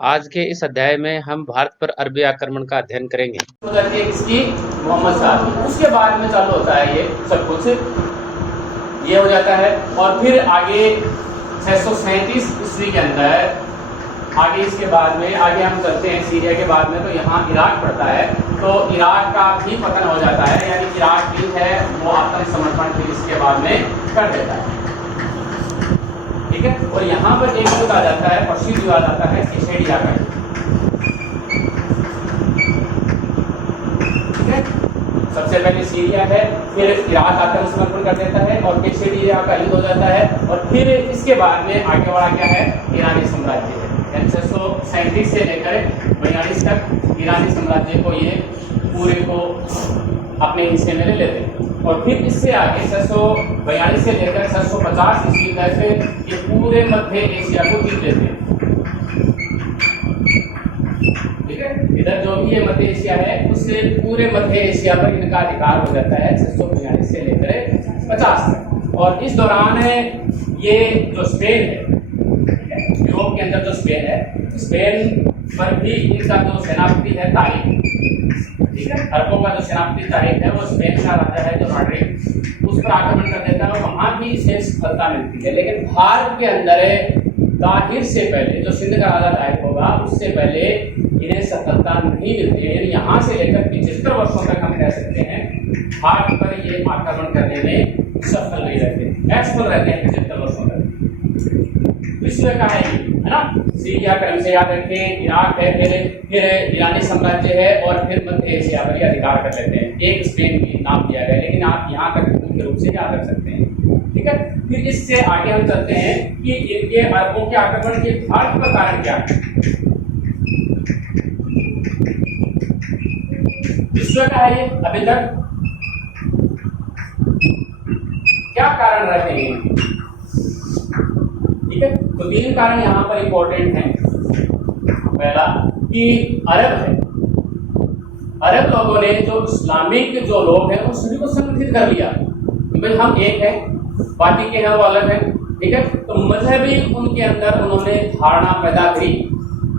आज के इस अध्याय में हम भारत पर अरबी आक्रमण का अध्ययन करेंगे। इसकी मोहम्मद साहब, उसके बाद में चालू होता है ये सब कुछ, ये हो जाता है। और फिर आगे 637 ईस्वी के अंदर आगे इसके बाद में आगे हम चलते हैं सीरिया के बाद में, तो यहाँ इराक पड़ता है। तो इराक का भी पतन हो जाता है, यानी इराक भी है वो आत्मसमर्पण फिर इसके बाद में कर देता है, ठीक है। और यहाँ पर एक युद्ध आ जाता है, पश्चिमी युद्ध आ जाता है केशेडिया का, ठीक है। सबसे पहले सीरिया है, फिर इराक आत्मसमर्पण कर देता है और केशेडिया का युद्ध हो जाता है। और फिर इसके बाद में आगे वाला क्या है, ईरानी साम्राज्य है। 637 से लेकर 42 तक ईरानी साम्राज्य को ये पूरे को अपने हिस्से में ले लेते हैं। और फिर इससे आगे 642 से लेकर 650 ईस्वी तक ये पूरे मध्य एशिया को जीत लेते हैं, ठीक है। इधर जो भी ये मध्य एशिया है उससे पूरे मध्य एशिया पर इनका अधिकार हो जाता है 642 से लेकर 50 तक। और इस दौरान ये जो स्पेन है, यूरोप के अंदर जो स्पेन है, स्पेन पर भी इनका जो सेनापति है तारिक, ठीक है, अरबों का जो सेनापति तारिक है वो स्पेन का राजा है जो रॉड्रिक, उस पर आक्रमण कर देता है और वहां भी इसे सफलता मिलती है। लेकिन भारत के अंदर ताहिर से पहले जो सिंध का राजा तारिक होगा उससे पहले इन्हें सफलता नहीं मिलती है। यहाँ से लेकर 75 वर्षों तक हम कह सकते हैं भारत पर ये आक्रमण करने में सफल नहीं रहते, एक्सफल रहते हैं 75 वर्षों तक। विश्व का है ना, सीरिया क्रम से याद रखें, इराक है, फिर ईरानी साम्राज्य है और फिर मध्य एशिया पर अधिकार कर लेते हैं। एक स्पेन भी नाम दिया गया, लेकिन आप यहाँ तक मुख्य रूप से याद रख सकते हैं, ठीक है। फिर इससे आगे हम चलते हैं कि इनके अरबों के आक्रमण के भारत का कारण क्या है। विश्व का है ये अभी तक, क्या कारण रहते हैं, ठीक है। तो 3 कारण यहाँ पर इंपॉर्टेंट हैं। पहला कि अरब है, अरब लोगों ने जो इस्लामिक जो लोग हैं वो सभी को संगठित कर लिया कि भाई हम एक है, बाकी के हैं वो अलग है, ठीक है। तो मजहबी उनके अंदर उन्होंने धारणा पैदा करी,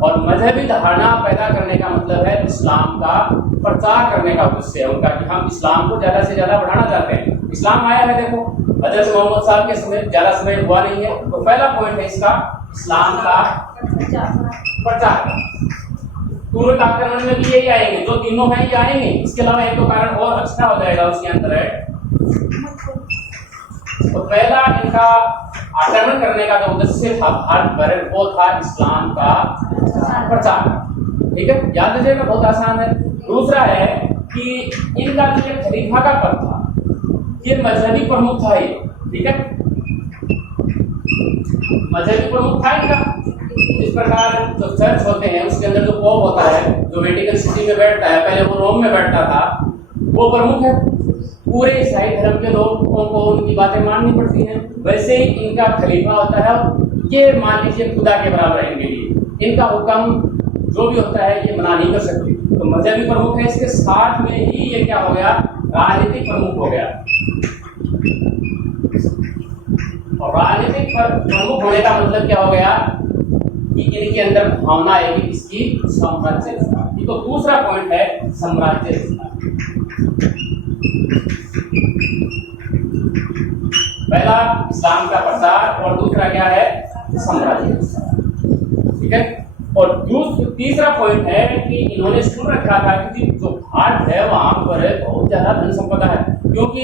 और मजहबी धारणा पैदा करने का मतलब है इस्लाम का प्रचार करने का उद्देश्य है उनका कि हम इस्लाम को ज्यादा से ज्यादा बढ़ाना चाहते हैं। इस्लाम आया है, देखो हजरत मोहम्मद साहब के समय ज्यादा समय हुआ नहीं है, तो पहला पॉइंट है इसका इस्लाम का प्रचार। तुरंत आक्रमण में भी यही आएंगे, जो तीनों हैं ये आएंगे। इसके अलावा एक तो कारण और अच्छा हो जाएगा उसके अंदर है। तो पहला इनका आक्रमण करने का जो उद्देश्य था भारत पर, वो था इस्लाम का प्रचार, ठीक है, याद रखिएगा, बहुत आसान है। दूसरा है कि इनका जो ये खलीफा का पद था ये मजहबी प्रमुख था, ये ठीक है, मजहबी प्रमुख था इनका। इस प्रकार जो चर्च होते हैं उसके अंदर जो पोप होता है, जो वेटिकन सिटी में बैठता है, पहले वो रोम में बैठता था, वो प्रमुख है। पूरे ईसाई धर्म के लोगों को उनकी बातें माननी पड़ती हैं। वैसे ही इनका खलीफा होता है, ये मान लीजिए खुदा के बराबर है इनके लिए, इनका हुक्म जो भी होता है ये मना नहीं कर सकते। तो मजहबी प्रमुख है, इसके साथ में ही ये क्या हो गया, राजनीतिक प्रमुख हो गया। और राजनीतिक प्रमुख होने का मतलब क्या हो गया कि इनके अंदर भावना आएगी इसकी साम्राज्य की। तो दूसरा पॉइंट है साम्राज्य। पहला इस्लाम का प्रसार और दूसरा क्या है, साम्राज्य, ठीक है। और तीसरा पॉइंट है कि इन्होंने सुन रखा था कि जो भारत है वहां पर बहुत ज्यादा धन संपदा है, क्योंकि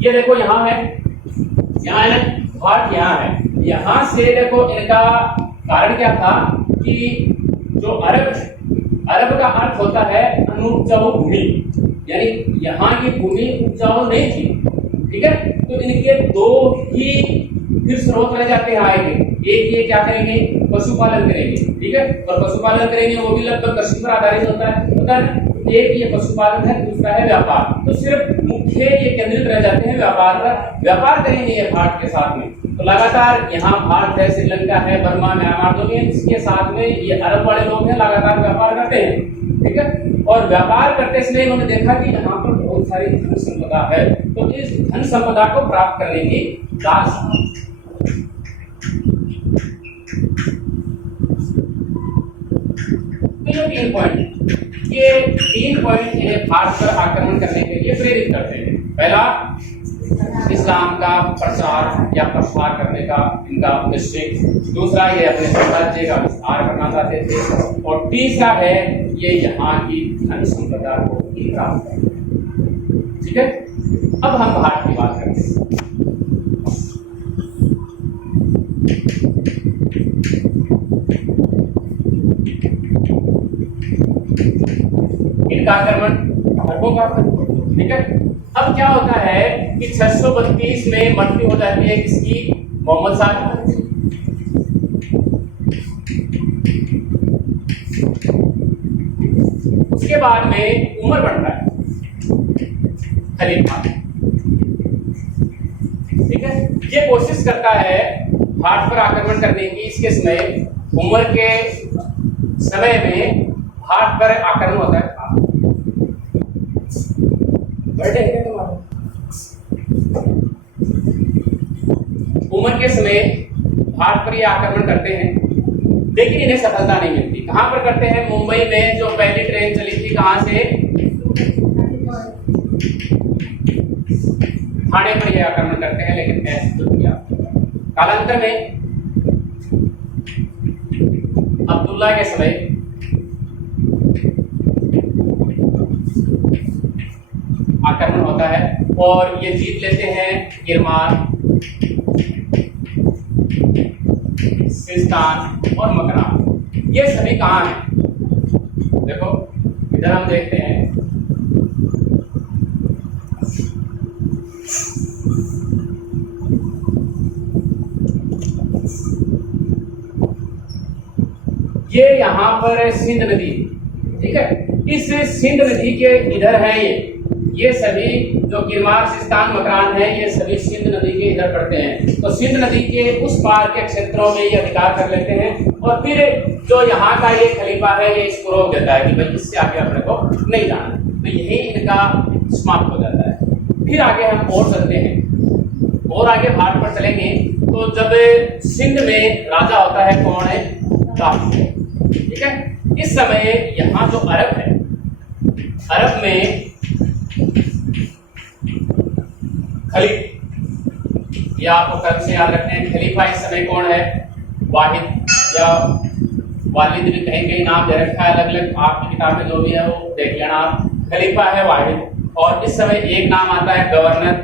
ये देखो यहाँ है, यहाँ है, भारत यहाँ है, यहाँ से देखो इनका कारण क्या था कि जो अरब का अर्थ होता है अनुपजाऊ भूमि, यानी यहाँ की भूमि उपजाऊ नहीं थी, ठीक है। तो इनके 2 ही फिर स्रोत रह जाते हैं आएंगे। एक ये क्या करेंगे, पशुपालन करेंगे, ठीक है, और पशुपालन करेंगे वो भी लगभग कृषि पर आधारित होता है। एक ये पशुपालन है, दूसरा है व्यापार। तो सिर्फ मुख्य ये केंद्रित रह जाते हैं व्यापार पर, व्यापार करेंगे ये भारत के साथ में। तो लगातार यहाँ भारत है, श्रीलंका है, बर्मा, म्यांमार, जो भी इसके साथ में ये अरब वाले लोग हैं लगातार व्यापार करते हैं, ठीक है। और व्यापार करते इसलिए उन्होंने देखा कि यहाँ पर बहुत सारी धन संपदा है, तो इस धन संपदा को प्राप्त करने की लालसा, तो ये 3 पॉइंट है, ये 3 पॉइंट इन्हें भारत पर आक्रमण करने के लिए प्रेरित करते हैं। पहला, इस्लाम का प्रचार या प्रसार करने का इनका उद्देश्य। दूसरा, ये अपने साम्राज्य का विस्तार करना चाहते थे। और तीसरा है, ये यहाँ की धन संपदा को भी प्राप्त करना। ठीक है, अब हम भारत की बात करते हैं। इनका आक्रमण अरबों का। ठीक है, अब क्या होता है कि 632 में मृत्यु हो जाती है किसकी? मोहम्मद शाह। उसके बाद में उमर बनता है खलीफा। ठीक है, ये कोशिश करता है भारत पर आक्रमण करने की। इसके समय उमर के समय में भारत पर आक्रमण होता है। उमर के समय भारत पर ये आक्रमण करते हैं, लेकिन इन्हें सफलता नहीं मिलती। कहां पर करते हैं? मुंबई में जो पहली ट्रेन चली थी, कहां से? थाने पर ये आक्रमण करते हैं, लेकिन ऐसे तो किया। कालांतर में अब्दुल्ला के समय आक्रमण होता है और ये जीत लेते हैं गिरमार, सिस्तान और मकरान। ये सभी कहाँ हैं? देखो इधर हम देखते हैं, ये यहाँ पर सिंध नदी। ठीक है, इस सिंध नदी के इधर है ये सभी जो गिरमार, सिस्तान, मकरान है, ये सभी सिंध नदी के इधर पड़ते हैं। तो सिंध नदी के उस पार के क्षेत्रों में ये अधिकार कर लेते हैं और फिर जो यहाँ का ये खलीफा है ये इसको रोक देता है कि भाई इससे आगे अपने को नहीं जाना। तो यही इनका समाप्त हो जाता है। फिर आगे हम और चलते हैं और आगे भारत पर चलेंगे तो जब सिंध में राजा होता है, कौन है? दाऊद। ठीक है, इस समय यहाँ जो अरब है, अरब में खलीफ, या आपको कब से याद रखते हैं, खलीफा इस समय कौन है? वाहिद या वालिद भी कहीं नाम दे रखा है अलग अलग, आपकी किताब में जो भी है वो देख लेना आप। खलीफा है वाहिद, और इस समय एक नाम आता है गवर्नर,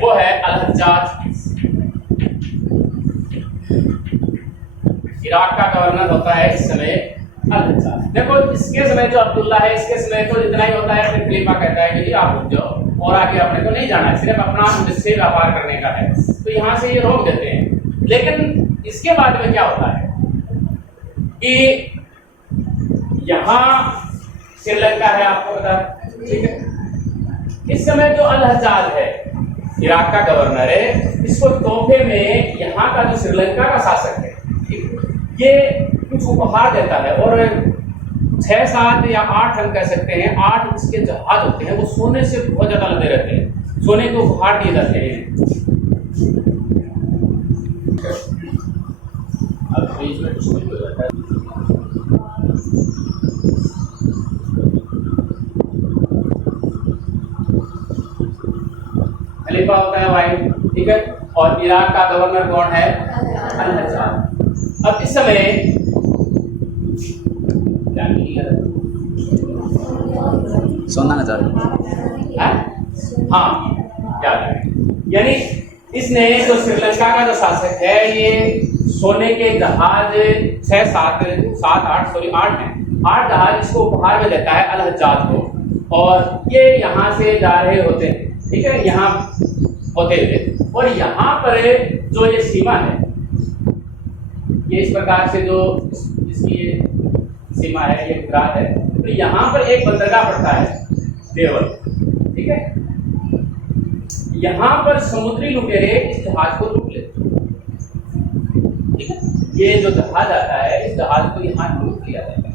वो है अल-हज्जाज। इराक का गवर्नर होता है इस समय अल-हज्जाज। देखो इसके समय जो अब्दुल्ला है, इसके समय तो इतना ही होता है। फिर खलीफा कहता है कि जी आप रुक जाओ और आगे अपने को नहीं जाना है, सिर्फ अपना मुझसे व्यापार करने का है। तो यहाँ से ये रोक देते हैं। लेकिन इसके बाद में क्या होता है कि यहाँ श्रीलंका है, आपको पता है। ठीक है, इस समय जो अल-हज्जाज है, इराक का गवर्नर है, इसको तोहफे में यहाँ का जो श्रीलंका का शासक है ये कुछ उपहार देता है। और 6, 7 या 8 हम कह सकते हैं, 8 इसके जहाज होते हैं, वो सोने से बहुत ज्यादा लदे रहते हैं, सोने के उपहार दिए जाते हैं। अब बीच में कुछ हो जाता है। खलीफा होता है वाहिद। ठीक है, और इराक का गवर्नर कौन है? अल-हज्जाज। अब इस समय सोना हजार, हाँ क्या यानी इसने जो श्रीलंका का जो शासक है ये सोने के जहाज 6, 7, 8 है, 8 जहाज इसको उपहार में देता है अल-हज्जाज को। और ये यहाँ से जा रहे होते हैं, ठीक है, यहाँ होते हुए, और यहाँ पर जो ये सीमा है, ये इस प्रकार से जो इसकी सीमा है, ये गुजरात है। तो यहाँ पर एक बंदरगाह पड़ता है देवल। ठीक है, यहाँ पर समुद्री लुटेरे इस जहाज को लूट लेते हैं। ठीक है, ये जो जहाज आता है इस जहाज को यहाँ लूट लिया जाता है।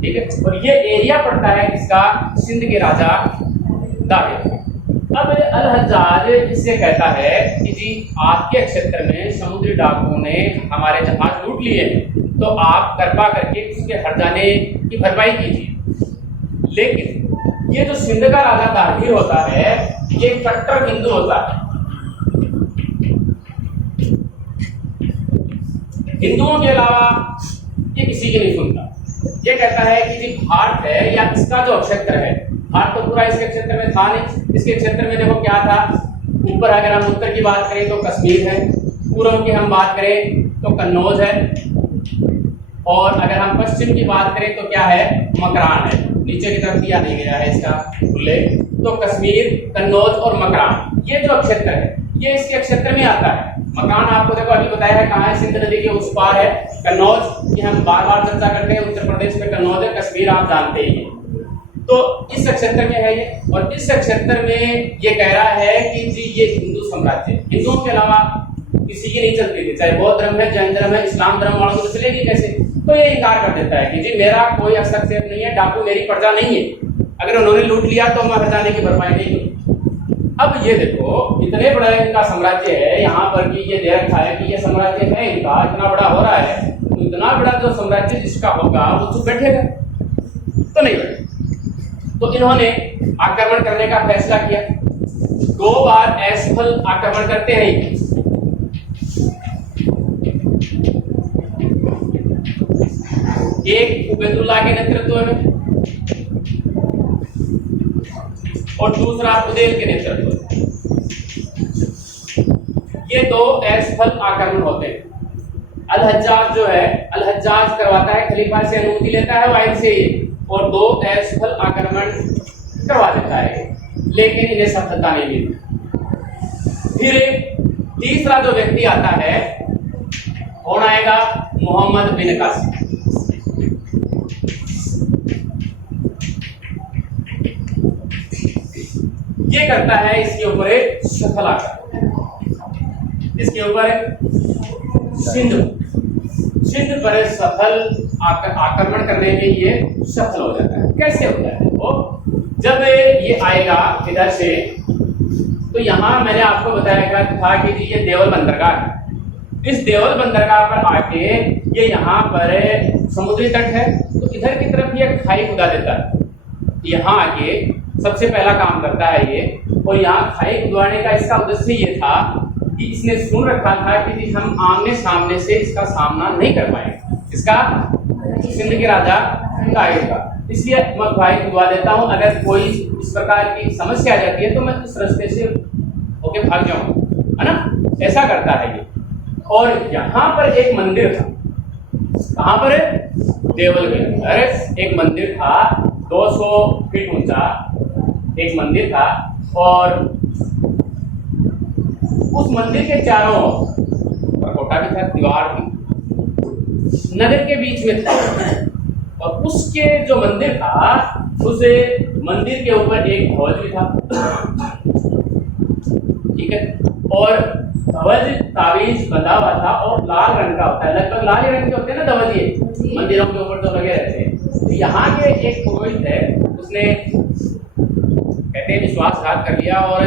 ठीक है, और ये एरिया पड़ता है इसका सिंध के राजा दाऊद। अब अल-हज्जाज इससे कहता है कि जी आपके क्षेत्र में समुद्री डाकुओं ने हमारे जहाज लूट लिए तो आप कृपा करके उसके हर्जाने की भरपाई कीजिए। लेकिन ये जो सिंध का राजा ताहिर होता है ये कट्टर हिंदू होता है। हिंदुओं के अलावा ये किसी की नहीं सुनता। ये कहता है कि जी भारत है या इसका जो क्षेत्र है, भारत तो पूरा इसके क्षेत्र में था नहीं, इसके क्षेत्र में देखो क्या था, ऊपर अगर हम उत्तर की बात करें तो कश्मीर है, पूर्व की हम बात करें तो कन्नौज है, और अगर हम पश्चिम की बात करें तो क्या है, मकरान है। नीचे की तरफ दिया नहीं गया है इसका उल्लेख, तो कश्मीर, कन्नौज और मकरान ये जो क्षेत्र है ये इसके क्षेत्र में आता है। मकान आपको देखो अभी बताया है कहाँ है, सिंध नदी के उस पार है। कन्नौज की हम बार बार चर्चा करते हैं, उत्तर प्रदेश में कन्नौज है, कश्मीर आप जानते ही हैं। तो इस क्षेत्र में है ये, और इस क्षेत्र में ये कह रहा है कि जी ये हिंदू साम्राज्य, हिंदुओं के अलावा किसी की नहीं चलती थी, चाहे बौद्ध धर्म है, जैन धर्म है, इस्लाम धर्म वालों को चलेगी कैसे। तो ये इनकार कर देता है कि जी मेरा कोई हस्तक्षेप नहीं है, डाकू मेरी प्रजा नहीं है, अगर उन्होंने लूट लिया तो मैं हर्जाने की भरपाई नहीं करूँ। अब ये देखो इतने बड़ा इनका साम्राज्य है, यहाँ पर भी ये दे रखा है कि ये साम्राज्य है इनका, इतना बड़ा हो रहा है, तो इतना बड़ा जो साम्राज्य जिसका होगा वो चुप बैठेगा तो नहीं बैठेगा। तो इन्होंने आक्रमण करने का फैसला किया। 2 बार असफल आक्रमण करते हैं। एक उबैदुल्लाह के नेतृत्व में और दूसरा उदैल के नेतृत्व में। ये 2 असफल आक्रमण होते हैं। अल-हज्जाज जो है, अल-हज्जाज करवाता है, खलीफा से अनुमति लेता है वाइल से, और 2 असफल आक्रमण करवा देता है, लेकिन इन्हें सफलता नहीं मिली। फिर तीसरा जो व्यक्ति आता है कौन आएगा, मोहम्मद बिन कासिम। ये करता है इसके ऊपर एक सफल आक्रमण, इसके ऊपर सिंध पर सफल आक्रमण करने के लिए सफल हो जाता है। कैसे होता है वो, जब ये आएगा इधर से, तो यहाँ मैंने आपको बताया था कि ये देवल बंदरगाह है। इस देवल बंदरगाह पर आके ये यहाँ पर समुद्री तट है, तो इधर की तरफ ये खाई खुदा देता है। यहाँ आके सबसे पहला काम करता है ये, और यहाँ खाई खुदवाने का इसका उद्देश्य ये था कि इसने सुन रखा था कि हम आमने सामने से इसका सामना नहीं कर पाएंगे, इसका सिंध के राजा ताहिर का, इसलिए मैं खाई खुदवा देता हूँ। अगर कोई इस प्रकार की समस्या आ जाती है तो मैं उस रास्ते से होके भाग जाऊँ, है ना, ऐसा करता है ये। और यहाँ पर एक मंदिर था, कहाँ पर है, देवल के अंदर एक मंदिर था, 200 फीट ऊंचा एक मंदिर था, और उस मंदिर के चारों परकोटा भी था, दीवार थी, नगर के बीच में था, और उसके जो मंदिर था उस मंदिर के ऊपर एक ध्वज भी था, ठीक है, और ध्वज ताबीज बंधा हुआ था और लाल रंग का होता है, लगभग लाल रंग के होते हैं ना ध्वज, ये मंदिरों के ऊपर तो लगे रहते हैं। तो यहाँ के एक पुरोहित है, उसने कहते हैं विश्वासघात कर लिया और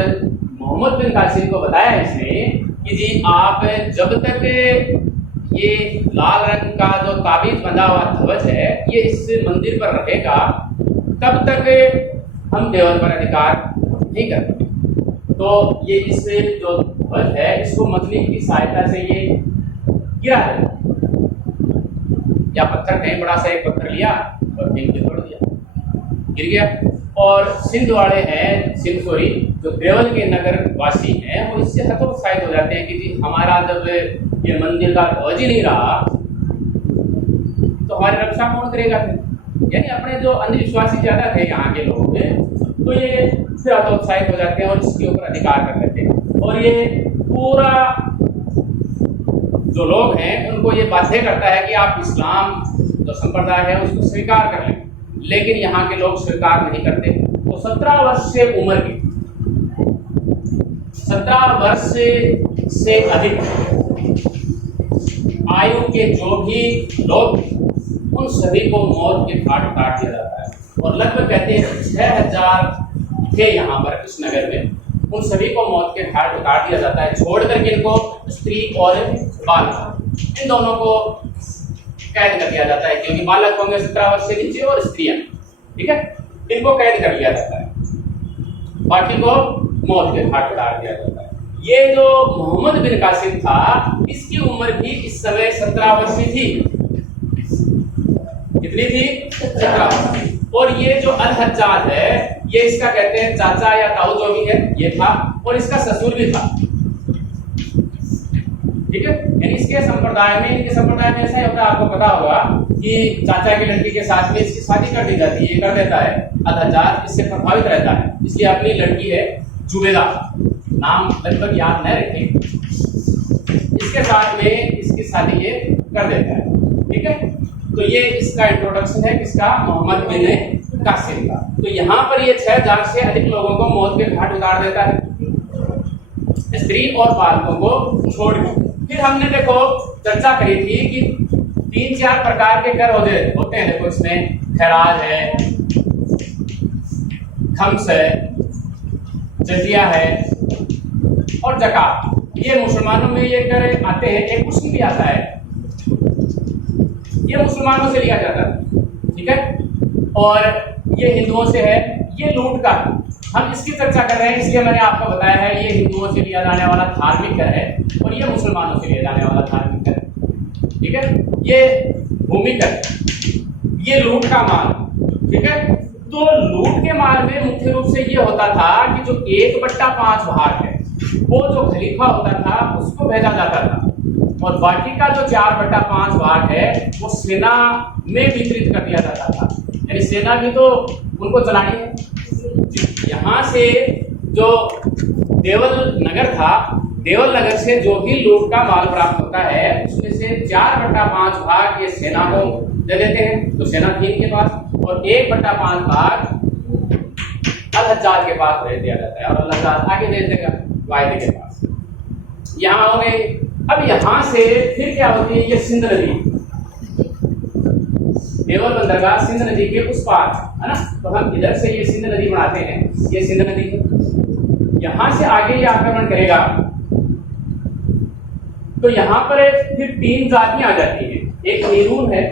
मोहम्मद बिन कासिम को बताया इसने कि जी आप जब तक ये लाल रंग का जो ताबीज बंधा हुआ ध्वज है ये इस मंदिर पर रहेगा, तब तक हम देवल पर अधिकार नहीं करते। तो ये इस जो ध्वज है इसको मछली की सहायता से ये गिरा है, या पत्थर कहीं बड़ा सा एक पत्थर लिया और फेंक के तोड़ दिया, गिर गया। और सिंध वाले हैं, सिंध सॉरी जो देवल के नगर वासी हैं वो इससे हतोत्साहित हो जाते हैं कि जी हमारा जब ये मंदिर का ध्वज ही नहीं रहा तो हमारी रक्षा कौन करेगा फिर। यानी अपने जो अंधविश्वासी ज्यादा थे यहाँ के लोग, तो ये फिर हतोत्साहित हो जाते हैं और इसके ऊपर अधिकार कर लेते हैं, और ये पूरा जो लोग हैं उनको ये बाध्य करता है कि आप इस्लाम जो संप्रदाय है उसको स्वीकार कर लें, लेकिन यहाँ के लोग स्वीकार नहीं करते। तो 17 वर्ष से उम्र की, 17 वर्ष से अधिक आयु के जो भी लोग उन सभी को मौत के घाट उतार दिया जाता है। और लगभग कहते हैं 6000 थे यहाँ पर इस नगर में, उन सभी को मौत के घाट उतार दिया जाता है, छोड़ करके इनको स्त्री और बालक इन दोनों को कैद कर दिया जाता है, क्योंकि बालक होंगे 17 वर्ष से नीचे और स्त्रियां, ठीक है, इनको कैद कर दिया जाता है, बाकी को मौत के घाट उतार दिया जाता है। ये जो मोहम्मद बिन कासिम था, इसकी उम्र भी इस समय 17 वर्ष थी। कितनी थी? 17 वर्ष। और ये जो अल हज्जाज है, ये इसका कहते हैं चाचा या ताऊ जो भी है, ये था, और इसका ससुर भी था, ठीक है। यानी इसके संप्रदाय में, इनके संप्रदाय में ऐसा ही होता है, आपको पता होगा कि चाचा की लड़की के साथ में इसकी शादी कर दी जाती है, ये कर देता है अल हज्जाज, इससे प्रभावित रहता है, इसलिए अपनी लड़की है जुबेदा, नाम लगभग याद नहीं रखें, इसके साथ में इसकी शादी ये कर देता है, ठीक है। तो ये इसका इंट्रोडक्शन है किसका? मोहम्मद बिन कासिम का। तो यहाँ पर ये 6000 से अधिक लोगों को मौत के घाट उतार देता है, स्त्री और बालकों को छोड़कर। फिर हमने देखो चर्चा करी थी कि 3-4 प्रकार के कर होते हैं। देखो इसमें खैराज है, खम्स है, जजिया है और ज़कात। ये मुसलमानों में ये कर आते हैं, एक मुस्लिम भी आता है, ये मुसलमानों से लिया जाता है, ठीक है, और ये हिंदुओं से है, ये लूट का। हम इसकी चर्चा कर रहे हैं इसलिए मैंने आपको बताया है, ये हिंदुओं से लिया जाने वाला धार्मिक कर है और ये मुसलमानों से लिया जाने वाला धार्मिक कर है, ठीक है। ये भूमि कर, ये लूट का माल, ठीक है। तो लूट के माल में मुख्य रूप से ये होता था कि जो 1/5 भाग है वो जो खलीफा होता था उसको भेजा जाता था, और बाकी का जो 4/5 भाग है वो सेना में वितरित कर दिया जाता था। यानी सेना भी तो उनको चलानी है। यहाँ से जो देवल नगर था, देवल नगर से जो भी लूट का माल प्राप्त होता है उसमें से 4/5 भाग ये सेना को दे देते हैं, तो सेना थी इनके पास, और 1/5 भाग अल हज्जाज के पास भेज दिया जाता है, और अल हज्जाज आगे भेज देगा वाहिद के पास। यहाँ हो गए। अब यहाँ से फिर क्या होती है, ये सिंध नदी, देवल बंदरगाह सिंध नदी के उस पार है ना, तो हम इधर से ये सिंध नदी बनाते हैं, ये सिंध नदी है। यहाँ से आगे ये आक्रमण करेगा तो यहाँ पर फिर 3 जातियां आ जाती हैं, एक नीरून है,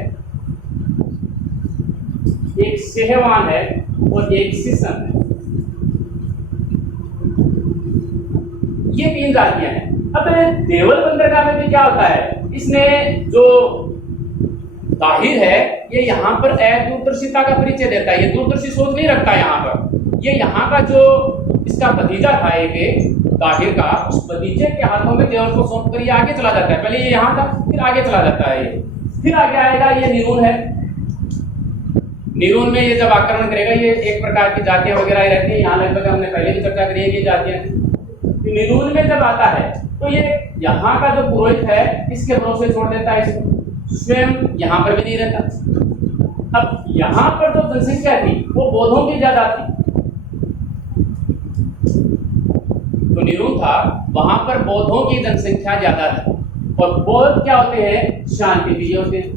एक सेहवान है और एक सिसन है। ये 3 जातियां हैं। अब देवल बंदरगाह में भी क्या होता है, इसने जो ताहिर है ये यहाँ पर दूरदर्शिता का परिचय देता है, ये दूरदर्शी सोच नहीं रखता यहाँ पर। ये यहाँ का जो इसका भतीजा था एक ताहिर का, उस भतीजे के हाथों में देवल को सौंप कर ये आगे चला जाता है। पहले ये यहाँ था, फिर आगे चला जाता है, ये फिर आगे आएगा, ये नीरून है। नीरून में ये जब आक्रमण करेगा, ये एक प्रकार की जातियां वगैरह रहती है, यहाँ लगभग हमने पहले भी चर्चा करी है कि जातियां। नीरून में जब आता है तो ये यहाँ का जो पुरोहित है इसके भरोसे छोड़ देता है, इसको स्वयं यहाँ पर भी नहीं रहता। अब यहाँ पर जो जनसंख्या थी वो बौद्धों की ज्यादा थी, तो नीरून था वहां पर बौद्धों की जनसंख्या ज्यादा थी, और बौद्ध क्या होते हैं, शांति प्रिय होते हैं,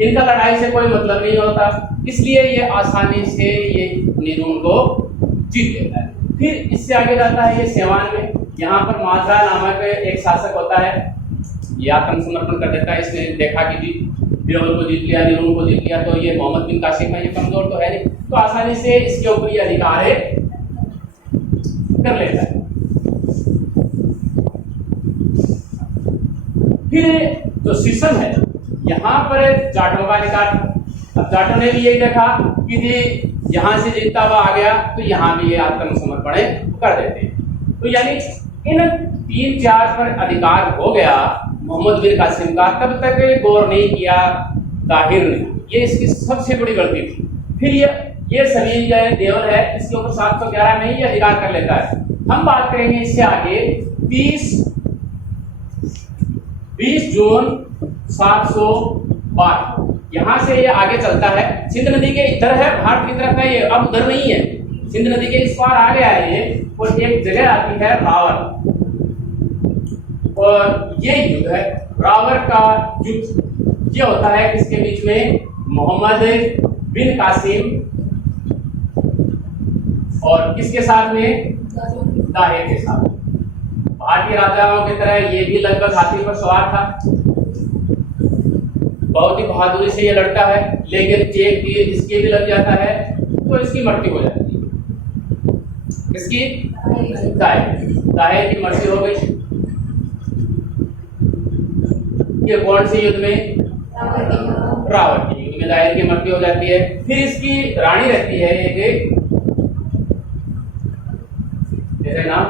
इनका लड़ाई से कोई मतलब नहीं होता, इसलिए ये आसानी से ये नीरून को जीत लेता है। फिर इससे आगे जाता है ये सेवान में, यहाँ पर माजरा नामक एक शासक होता है, ये आत्मसमर्पण कर देता है। इसने देखा कि देवल को जीत लिया, नीरून को जीत लिया, तो ये मोहम्मद बिन कासिम है, ये कमजोर तो है नहीं, तो आसानी से इसके ऊपर ये अधिकार कर लेता है। फिर जो सिसन है, यहाँ पर जाटों का अधिकार। अब जाटों ने भी यही देखा कि जी यहाँ से जीतता हुआ आ गया तो यहाँ भी ये आत्मसमर्पण कर देते हैं। तो यानी इन 3-4 पर अधिकार हो गया मोहम्मद बिन कासिम का, तब तक गौर नहीं किया ताहिर ने, ये इसकी सबसे बड़ी गलती थी। फिर ये सभी जो है देवल है, इसके ऊपर 711 में ही अधिकार कर लेता है। हम बात करेंगे इससे आगे 20 जून 712, यहाँ से ये आगे चलता है, सिंध नदी के इधर है, भारत की तरफ है ये, अब उधर नहीं है, सिंध नदी के इस पार आ गया है ये, और एक जगह आती है रावर, और ये युद्ध है रावर का युद्ध। ये होता है किसके बीच में, मोहम्मद बिन कासिम और किसके साथ में, दाहिर के साथ। भारतीय राजाओं की तरह ये भी लगभग हाथी पर सवार था। बहुत ही बहादुरी से ये लड़ता है, लेकिन एक तीर इसके भी लग जाता है तो इसकी मृत्यु हो जाती है। इसकी दाहिर की मृत्यु हो गई। ये कौन से युद्ध में? रावण के युद्ध में दाहिर की मृत्यु हो जाती है। फिर इसकी रानी रहती है एक, जैसे नाम,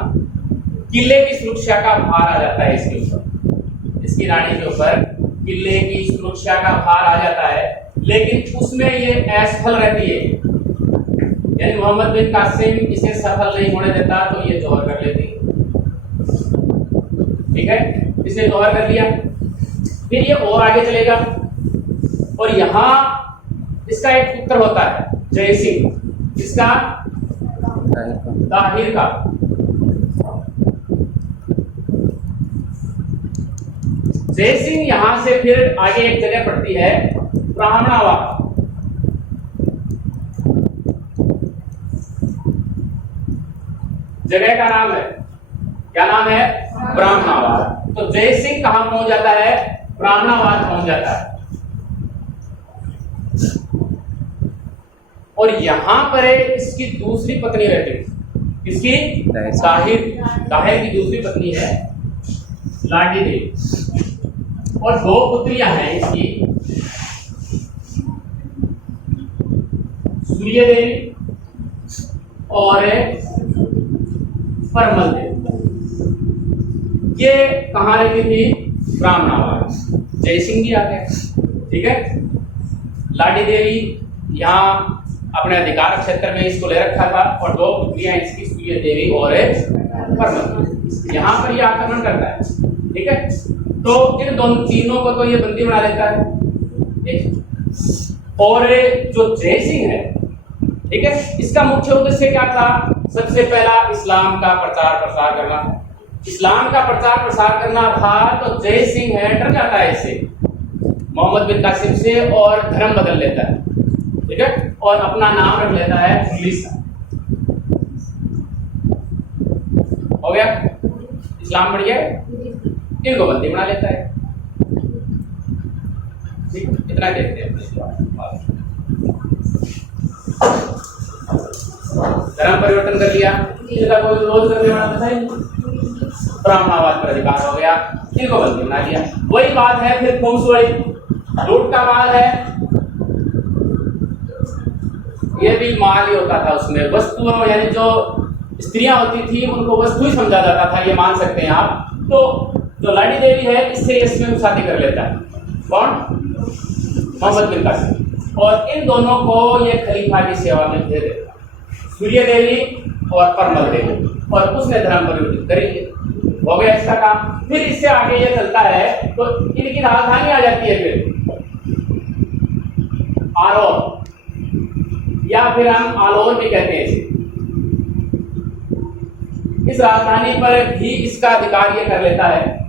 किले की सुरक्षा का भार आ जाता है इसके ऊपर। इसकी रानी के ऊपर किले की सुरक्षा का भार आ जाता है, लेकिन उसमें ये असफल रहती है। यानी मोहम्मद बिन कासिम इसे सफल नहीं होने देता तो ये जोहर कर लेती है। ठीक है, इसने जोहर कर लिया। फिर ये और आगे चलेगा और यहां इसका एक पुत्र होता है जय सिंह, इसका दाहिर का। जय सिंह यहां से फिर आगे एक जगह पड़ती है ब्राह्मणाबाद। जगह का नाम है, क्या नाम है? ब्राह्मणाबाद। तो जय सिंह कहां पहुंच जाता है? ब्राह्मणाबाद पहुंच जाता है। और यहां पर इसकी दूसरी पत्नी रहती है। इसकी दाहिर की दूसरी पत्नी है लाडी देवी, और दो पुत्रियां हैं इसकी, सूर्य देवी और परमल देवी। ये कहां रहती थी? ब्राह्मणाबाद। जय सिंह भी आ गया। ठीक है, लाडी देवी यहाँ अपने अधिकार क्षेत्र में इसको ले रखा था, और दो पुत्रियां इसकी, सूर्य देवी और परमल। यहाँ पर ये आक्रमण करता है। ठीक है, तो इन दोनों तीनों को तो ये बंदी बना लेता है। और जो जय सिंह है, ठीक है, इसका मुख्य उद्देश्य क्या था? सबसे पहला इस्लाम का प्रचार प्रसार करना। इस्लाम का प्रचार प्रसार करना था। तो जय सिंह है, डर जाता है इससे, मोहम्मद बिन कासिम से, और धर्म बदल लेता है। ठीक है, और अपना नाम रख लेता है उलीसा। हो गया, इस्लाम बढ़ गया, इनको बंदी बना लेता है। ठीक, इतना देखते हैं। धर्म परिवर्तन कर लिया, इसका कोई विरोध करने वाला था ही नहीं। ब्राह्मणाबाद पर अधिकार हो गया, इनको बंदी बना लिया। वही बात है फिर खूंसवाड़ी, लूट का माल है, ये भी माल ही होता था। उसमें वस्तुओं, यानी जो स्त्रियां होती थी उनको वस्तु ही समझा जाता था, ये मान सकते हैं आप। तो जो लाडी देवी है, इससे इसमें शादी कर लेता है। कौन? मोहम्मद बिन कासिम। और इन दोनों को ये खलीफा की सेवा में भेज देता, सूर्य देवी और परमल देवी, और उसने धर्म परिवर्तित कर लिया। हो गया इसका काम। फिर इससे आगे ये चलता है तो इनकी राजधानी आ जाती है फिर आरोर, या फिर हम आलोर भी कहते हैं इसे। इस राजधानी पर भी इसका अधिकार ये कर लेता है।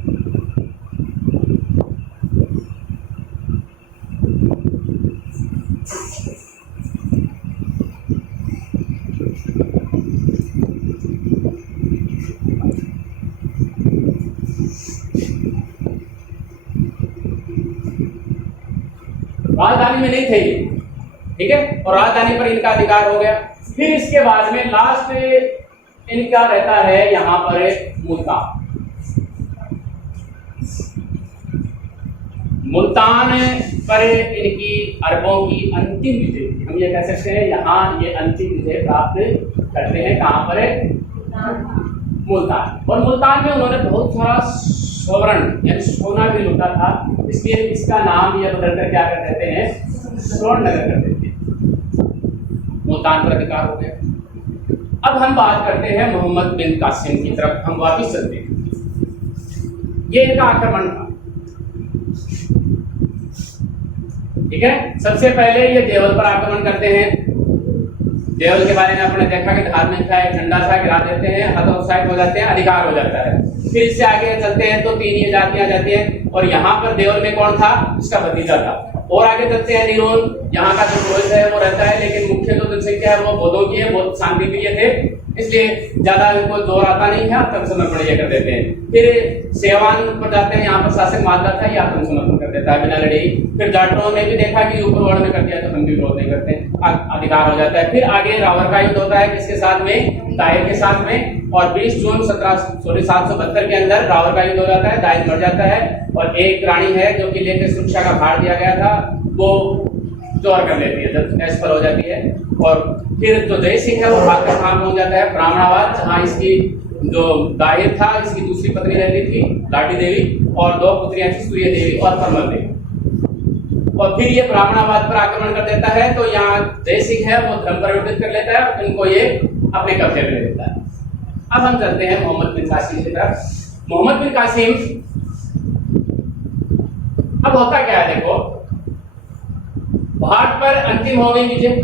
राजधानी में नहीं थे, ठीक है, और राजधानी पर इनका अधिकार हो गया। फिर इसके बाद में लास्ट इनका रहता है यहां पर मुल्तान। मुल्तान पर इनकी अरबों की अंतिम विजय, हम ये कह सकते हैं यहाँ ये अंतिम विजय प्राप्त करते हैं। कहां पर? मुल्तान। और मुल्तान में उन्होंने बहुत सारा स्वर्ण यानी सोना भी लूटा था, इसलिए इसका नाम ये बदल कर क्या कर देते हैं? स्वर्ण नगर कर देते हैं। मुल्तान पर अधिकार हो गया। अब हम बात करते हैं मोहम्मद बिन कासिम की तरफ, हम वापिस चलते हैं। ये इनका आक्रमण था, ठीक है। सबसे पहले ये देवल पर आक्रमण करते हैं। देवल के बारे में आपने देखा कि धार्मिक था, एक झंडा सा गिरा देते हैं, हतोत्साहित हो जाते हैं, अधिकार हो जाता है। फिर इससे आगे चलते हैं तो तीन ये जातियां जाती हैं, और यहाँ पर देवर में कौन था, इसका भतीजा था। और आगे चलते हैं नीरोन, यहाँ का जो पुरोहित है वो रहता है, लेकिन मुख्य जो जनसंख्या है वो बौद्धों की है, बहुत शांति प्रिय थे, इसलिए ज्यादा इनको जोर आता नहीं है, आत्मसमर्पण ये कर देते हैं। फिर सेवान पर जाते हैं, यहाँ पर शासक मानता था, ये आत्मसमर्पण कर देता है बिना लड़े। फिर जाटों ने भी देखा कि ऊपर वर्ण में कर दिया तो हम भी विरोध नहीं करते, अधिकार हो जाता है। फिर आगे रावण का युद्ध होता है, किसके साथ में, दाहिर के साथ में, और 20 जून 772 के अंदर रावण का युद्ध हो जाता है, दाहिर मर जाता है, और एक रानी है जो कि लेकर सुरक्षा का भार दिया गया था, वो जोर कर लेती है, जब असफल हो जाती है। और फिर जो जय सिंह है वो भागकर कहाँ पहुंच जाता है, ब्राह्मणाबाद, जहाँ इसकी जो दाहिर था इसकी दूसरी पत्नी रहती थी लाडी देवी, और 2 पुत्रियां थी, सूर्य देवी और परमल देवी। और फिर ये ब्राह्मणाबाद पर आक्रमण कर देता है, तो यहाँ जय सिंह है वो धर्म परिवर्तित कर लेता है, इनको ये अपने कब्जे में ले लेता है। अब हम चलते हैं मोहम्मद बिन कासिम की तरफ। मोहम्मद बिन कासिम, अब होता क्या है, देखो भाट पर अंतिम हो गई विजय।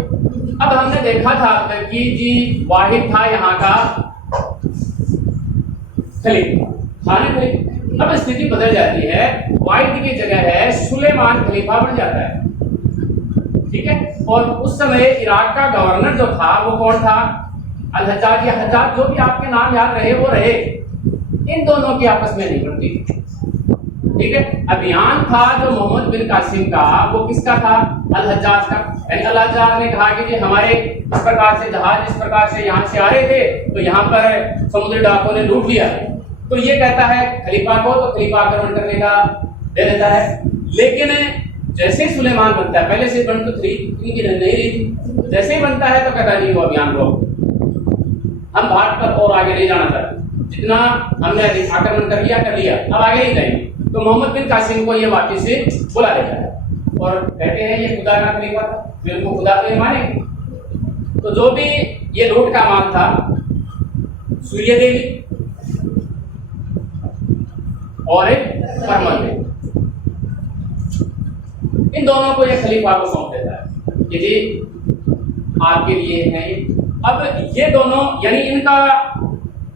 अब हमने देखा था कि जी वाहिद था यहाँ का खलीफा, खाने खलीफा। अब स्थिति बदल जाती है, वाहिद की जगह है सुलेमान खलीफा बन जाता है, ठीक है। और उस समय इराक का गवर्नर जो था वो कौन था, अल हज्जाज या हज्जाज, जो भी आपके नाम याद रहे वो रहे। इन दोनों की आपस में नहीं बनती, ठीक है। अभियान था जो मोहम्मद बिन कासिम का, वो किसका था, अल हज्जाज का। अल हज्जाज ने कहा कि जी हमारे इस प्रकार से जहाज इस प्रकार से यहाँ से आ रहे थे, तो यहाँ पर समुद्री डाकुओं ने लूट लिया। तो ये कहता है खलीफा को, तो खलीफा आक्रमण करने का दे देता है। लेकिन जैसे ही सुलेमान बनता है, पहले से बन तो थी इनकी नहीं रही थी, जैसे ही बनता है तो कहता नहीं वो अभियान को हम भाट पर और आगे नहीं जाना चाहते, जितना हमने आक्रमण कर लिया, अब आगे नहीं जाएंगे। तो मोहम्मद बिन कासिम को ये वापस से बुला लेता है और कहते हैं ये खुदा का खलीफा था, बिल्कुल खुदा तो ये माने। तो जो भी ये लूट का माल था, सूर्य देवी और एक परमल देवी, इन दोनों को ये खलीफा को सौंप देता है कि जी आपके लिए है। अब ये दोनों, यानी इनका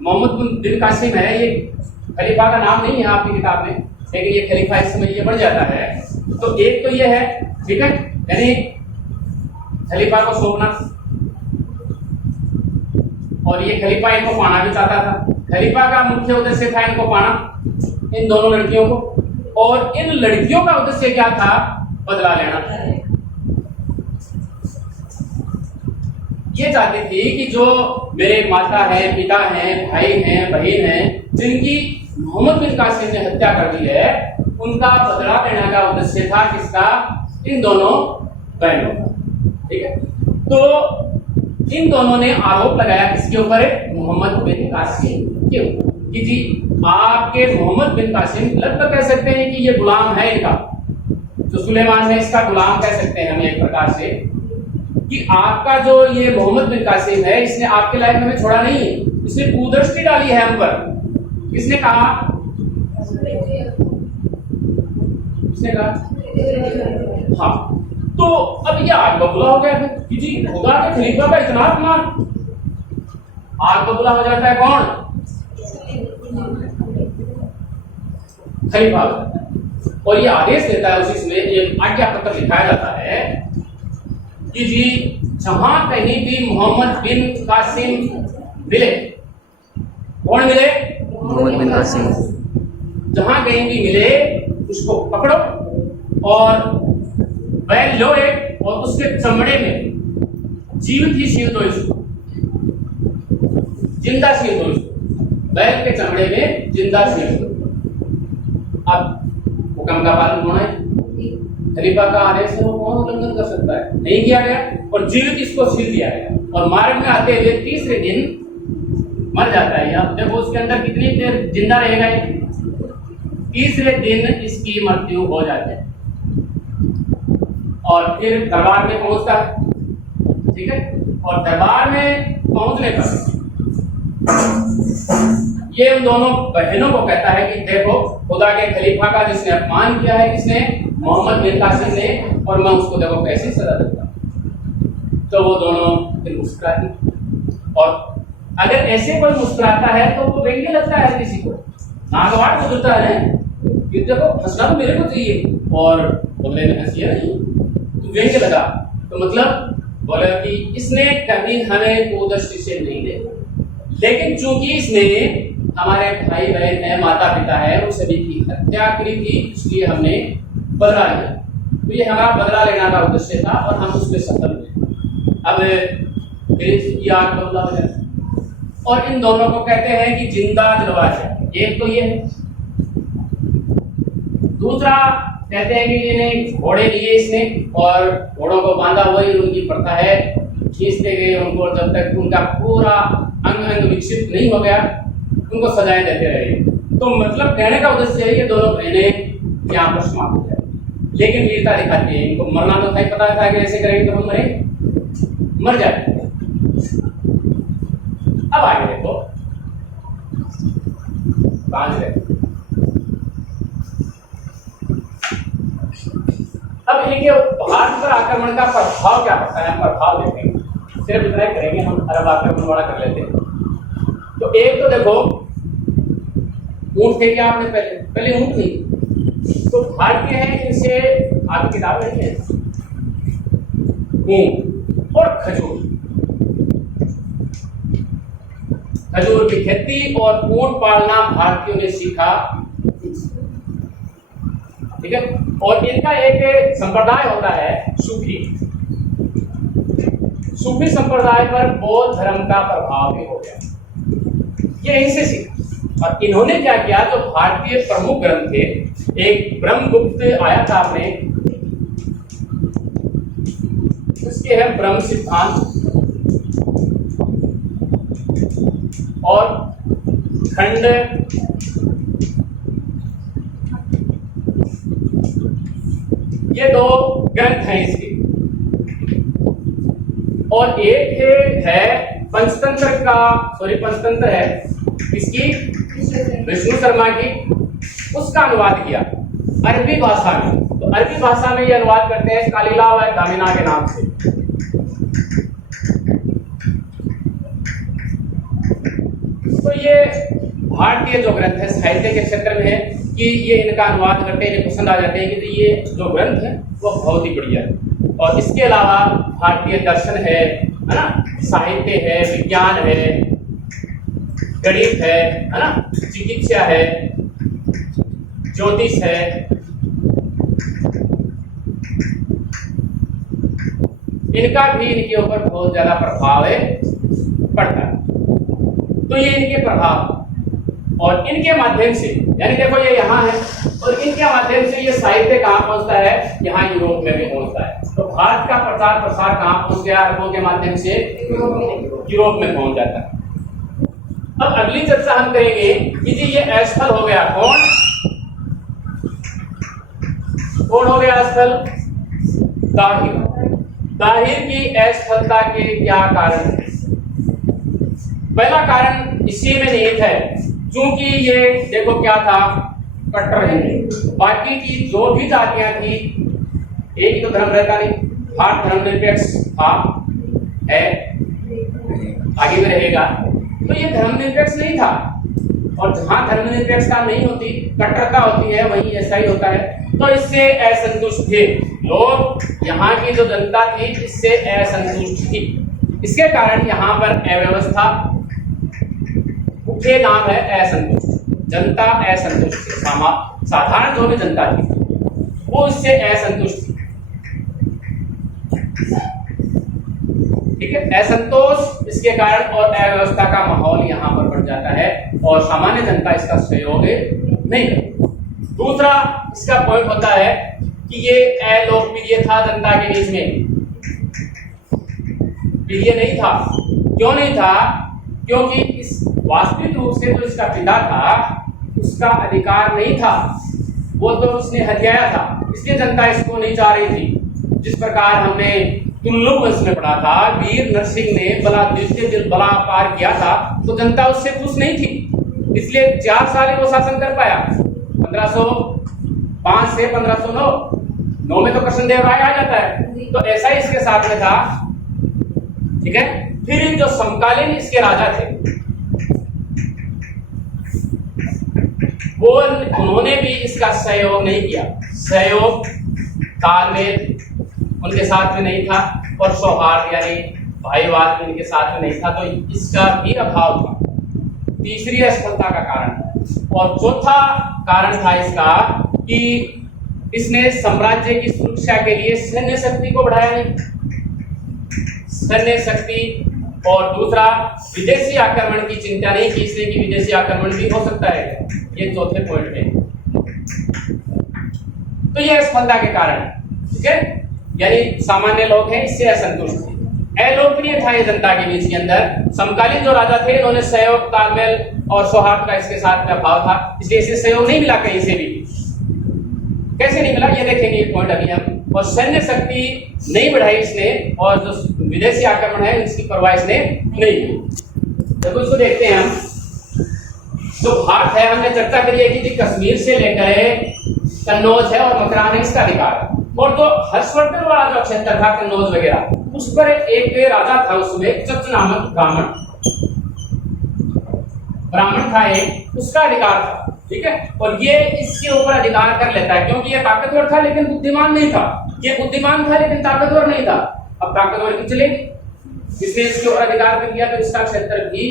मोहम्मद बिन कासिम है, ये खलीफा का नाम नहीं है आपकी किताब में, लेकिन ये खलीफा इस समय ये बन जाता है। तो एक तो ये है, ठीक है, यानी खलीफा को सौंपना, और ये खलीफा इनको पाना भी चाहता था। खलीफा का मुख्य उद्देश्य था इनको पाना, इन दोनों लड़कियों को, और इन लड़कियों का उद्देश्य क्या था, बदला लेना। ये चाहती थी कि जो मेरे माता है, पिता हैं, भाई हैं, बहन हैं, जिनकी मोहम्मद बिन कासिम ने हत्या कर दी है, उनका बदला लेने का उद्देश्य था किसका, इन दोनों बहनों का, ठीक है। तो इन दोनों ने आरोप लगाया किसके ऊपर, मोहम्मद बिन कासिम के ऊपर, कि जी आपके मोहम्मद बिन कासिम लगभग कह सकते हैं कि ये गुलाम है इनका, तो सुलेमान है इसका गुलाम कह सकते हैं हम एक प्रकार से, कि आपका जो ये मोहम्मद बिन कासिम है, इसने आपके लायक हमें छोड़ा नहीं, इसने कुदृष्टि डाली है हम पर। किसने कहा, किसने कहा, हाँ। तो अब ये आग बबूला हो गया कि जी खुदा के खलीफा का इतना अपमान, आग बबूला हो जाता है कौन, खलीफा। और ये आदेश देता है, उसी में ये आज्ञा पत्र लिखाया जाता है कि जी जहां कहीं भी मोहम्मद बिन कासिम मिले, कौन मिले, मोहम्मद बिन कासिम, जहां कहीं भी मिले उसको पकड़ो और बैल लो एक, और उसके चमड़े में जीवित ही सील दो, इसको जिंदा सील दो, इसको बैल के चमड़े में जिंदा सील दो। अब हुक्म का पालन होना है, खलीफा का आदेश है, वो कौन उल्लंघन कर सकता है, नहीं किया गया, और जीवित इसको सील दिया गया, और मार्ग में आते हुए तीसरे दिन मर जाता है। अब देखो उसके अंदर कितनी देर जिंदा रहेगा, तीसरे दिन इसकी मृत्यु हो जाती है, और फिर दरबार में पहुंचता है, ठीक है। और दरबार में पहुंचने पर ये उन दोनों बहनों को कहता है कि देखो खुदा के खलीफा का जिसने अपमान किया है, किसने, मोहम्मद बिन कासिम ने, और मैं उसको देखो कैसी सजा देता हूं। तो वो दोनों फिर मुस्कुराती, और अगर ऐसे कोई मुस्कुराता है तो वो व्यंग्य लगता है किसी को, नागवार गुजरता है, कि देखो हंसना तो मेरे को चाहिए और बोले ने हंसी नहीं तो व्यंग्य लगा। तो मतलब बोला कि इसने कभी हमें कुदृष्टि से नहीं देखा, लेकिन चूंकि इसने हमारे भाई बहन है, माता पिता है, उन सभी की हत्या करी थी, इसलिए हमने बदला लिया। तो ये हमारा बदला लेना का उद्देश्य था और हम उसमें सफल हुए। अब फिर आग बदला हो जाए और इन दोनों को कहते हैं कि जिंदा जलवा है। एक तो ये है, दूसरा कहते हैं कि इन्हें घोड़े लिए इसने और घोड़ों को बांधा, वही उनकी प्रथा है, खींचते गए उनको जब तक उनका पूरा अंग अंग विकसित नहीं हो गया उनको सजाएं देते रहे। तो मतलब कहने का उद्देश्य है ये दोनों बहनें यहाँ पर समाप्त हो जाए, लेकिन वीरता दिखाती है। इनको मरना तो था ही, पता था कि ऐसे करेंगे तो हम मर जाए। अब आगे देखो कहां से अब इनके भारत पर आक्रमण का प्रभाव क्या पड़ता है, प्रभाव देखेंगे। सिर्फ इतना ही करेंगे, हम अरब आक्रमण वाला कर लेते हैं। तो एक तो देखो ऊंट थे क्या आपने पहले ऊंट नहीं, तो भारतीय है, इनसे आपकी किताब नहीं है। ऊंट और खजूर, खजूर की खेती और ऊंट पालना भारतीयों ने सीखा, ठीक है। और इनका एक संप्रदाय होता है सूफी। सूफी संप्रदाय पर बौद्ध धर्म का प्रभाव भी हो गया, ये इनसे सीखा। और इन्होंने क्या किया, जो भारतीय प्रमुख ग्रंथ थे, एक ब्रह्मगुप्त आया था आपने, उसके है ब्रह्म सिद्धांत और खंड, ये दो ग्रंथ हैं इसके। और एक है पंचतंत्र का, पंचतंत्र है इसकी विष्णु शर्मा की, उसका अनुवाद किया अरबी भाषा में। तो अरबी भाषा में ये अनुवाद करते हैं कालिला व दामिना के नाम से। तो ये भारतीय जो ग्रंथ है साहित्य के क्षेत्र में है कि ये इनका अनुवाद करते हैं, इन्हें पसंद आ जाते हैं कि ये जो ग्रंथ है वो बहुत ही बढ़िया है। और इसके अलावा भारतीय दर्शन है ना, साहित्य है, विज्ञान है, गणित है ना, चिकित्सा है, ज्योतिष है, इनका भी इनके ऊपर बहुत ज्यादा प्रभाव है पड़ता है। तो ये इनके प्रभाव और इनके माध्यम से, यानी देखो ये यहाँ है और इनके माध्यम से ये साहित्य कहाँ पहुंचता है, यहाँ यूरोप में भी पहुंचता है। तो भारत का प्रचार प्रसार कहाँ पहुंच गया, अरबों के माध्यम से यूरोप में पहुंच जाता है। अब अगली चर्चा हम करेंगे कि जी ये स्थल हो गया, कौन हो गया स्थल, दाहिर। दाहिर की अस्थलता के क्या कारण है? पहला कारण इसी में निहित है, क्योंकि ये देखो क्या था, कट्टर हिंदू। बाकी की जो भी जातियां थी, एक तो धर्म रहता नहीं, भारत धर्मनिरपेक्ष था, है, आगे में रहेगा। तो ये धर्मनिरपेक्ष नहीं था, और जहां धर्मनिरपेक्षता नहीं होती, कट्टरता होती है, वहीं ऐसा ही होता है। तो इससे असंतुष्ट थे लोग, यहाँ की जो जनता थी इससे असंतुष्ट थी। इसके कारण यहाँ पर अव्यवस्था, मुख्य नाम है असंतुष्ट, जनता असंतुष्ट थी। साधारण जो भी जनता थी वो इससे असंतुष्ट थी, ठीक है। असंतोष इसके कारण और अव्यवस्था का माहौल यहाँ पर बढ़ जाता है और सामान्य जनता इसका सहयोग नहीं करती। दूसरा इसका पॉइंट होता है कि ये अलोकप्रिय था जनता के बीच में, प्रिय नहीं था। क्यों नहीं था? क्योंकि इस वास्तविक रूप से जो इसका पिता था उसका अधिकार नहीं था, वो तो उसने हथियाया था, इसलिए जनता इसको नहीं चाह रही थी। जिस प्रकार हमने तुल्लु वंश में पढ़ा था, वीर नरसिंह ने बला द्वितीय दिल बला पार किया था, तो जनता उससे खुश नहीं थी, इसलिए 4 साल ही वो शासन कर पाया। 1505 से 1509 में तो कृष्णदेव राय आ जाता है। तो ऐसा ही इसके साथ में था, ठीक है। फिर जो समकालीन इसके राजा थे वो उन्होंने भी इसका सहयोग नहीं किया, सहयोग तालमेल उनके साथ में नहीं था और सौहार्द यानी भाईवाद भी उनके साथ में नहीं था, तो इसका भी अभाव था। तीसरी असफलता का कारण। और चौथा कारण था इसका कि इसने साम्राज्य की सुरक्षा के लिए सैन्य शक्ति को बढ़ाया नहीं, सैन्य शक्ति, और दूसरा विदेशी आक्रमण की चिंता नहीं की इसलिए कि विदेशी आक्रमण भी हो सकता है, ये चौथे पॉइंट में। तो ये असफलता के कारण, ठीक है, यानी सामान्य लोग हैं इससे असंतुष्ट थे, अलोकप्रिय था ये जनता के बीच के अंदर। समकालीन जो राजा थे इन्होंने सहयोग तालमेल और सौहार्द का इसके साथ में अभाव था, इसलिए इसे सहयोग नहीं मिला कहीं से भी। कैसे नहीं मिला ये देखेंगे ये पॉइंट अभी हम। और सैन्य शक्ति नहीं बढ़ाई इसने, और जो विदेशी आक्रमण है इसकी परवाह इसने नहीं की। देखो इसको देखते हैं हम। जो भारत है हमने चर्चा करी है कि कश्मीर से लेकर कन्नौज है और मकरान है इसका अधिकार, और जो हर्षवर्धन वाला जो क्षेत्र था कन्नौज वगैरह उस पर एक राजा था, उसमें चच नामक ब्राह्मण था एक, उसका अधिकार था, ठीक है। और ये इसके ऊपर अधिकार कर लेता है क्योंकि ये ताकतवर था लेकिन बुद्धिमान नहीं था, ये बुद्धिमान था लेकिन ताकतवर नहीं था। अब ताकतवर की चलेगी, इसने इसके ऊपर अधिकार कर लिया तो इसका क्षेत्र भी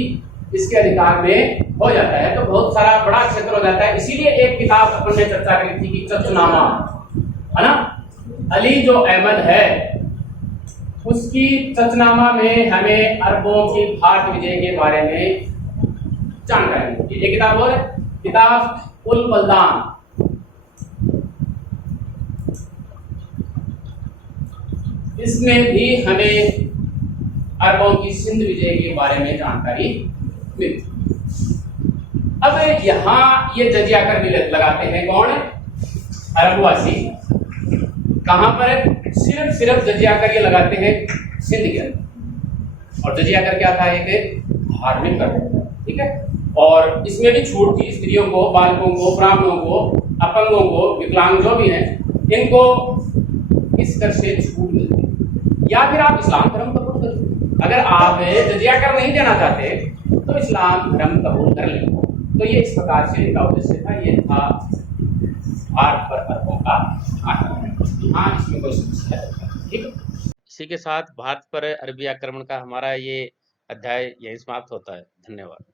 इसके अधिकार में हो जाता है, तो बहुत सारा बड़ा क्षेत्र हो जाता है। इसीलिए एक किताब अपन ने चर्चा करी थी कि चचनामा, है ना, अली जो अहमद है उसकी चचनामा में हमें अरबों की भारत विजय के बारे में जानकारी मिलती है। ये किताब और किताब उल बलदान, इसमें भी हमें अरबों की सिंध विजय के बारे में जानकारी मिलती। अब यहाँ ये जजिया कर भी लगाते हैं कौन, अरबवासी। कहां पर, सिर्फ जजिया कर ये लगाते हैं सिंध के अंदर। और जजिया कर क्या था, एक धार्मिक कर, ठीक है। और इसमें भी छूट थी स्त्रियों को, बालकों को, ब्राह्मणों को, अपंगों को, विकलांग जो भी हैं इनको इस कर से छूट मिलती है। या फिर आप इस्लाम धर्म कबूल कर, अगर आप जजिया कर नहीं देना चाहते तो इस्लाम धर्म कबूल कर लें। तो ये इस प्रकार से इनका उद्देश्य था, ये था भारत पर अरबों का आक्रमण। हाँ, इसमें कोई समस्या है, ठीक है। इसी के साथ भारत पर अरबी आक्रमण का हमारा ये अध्याय यहीं समाप्त होता है। धन्यवाद।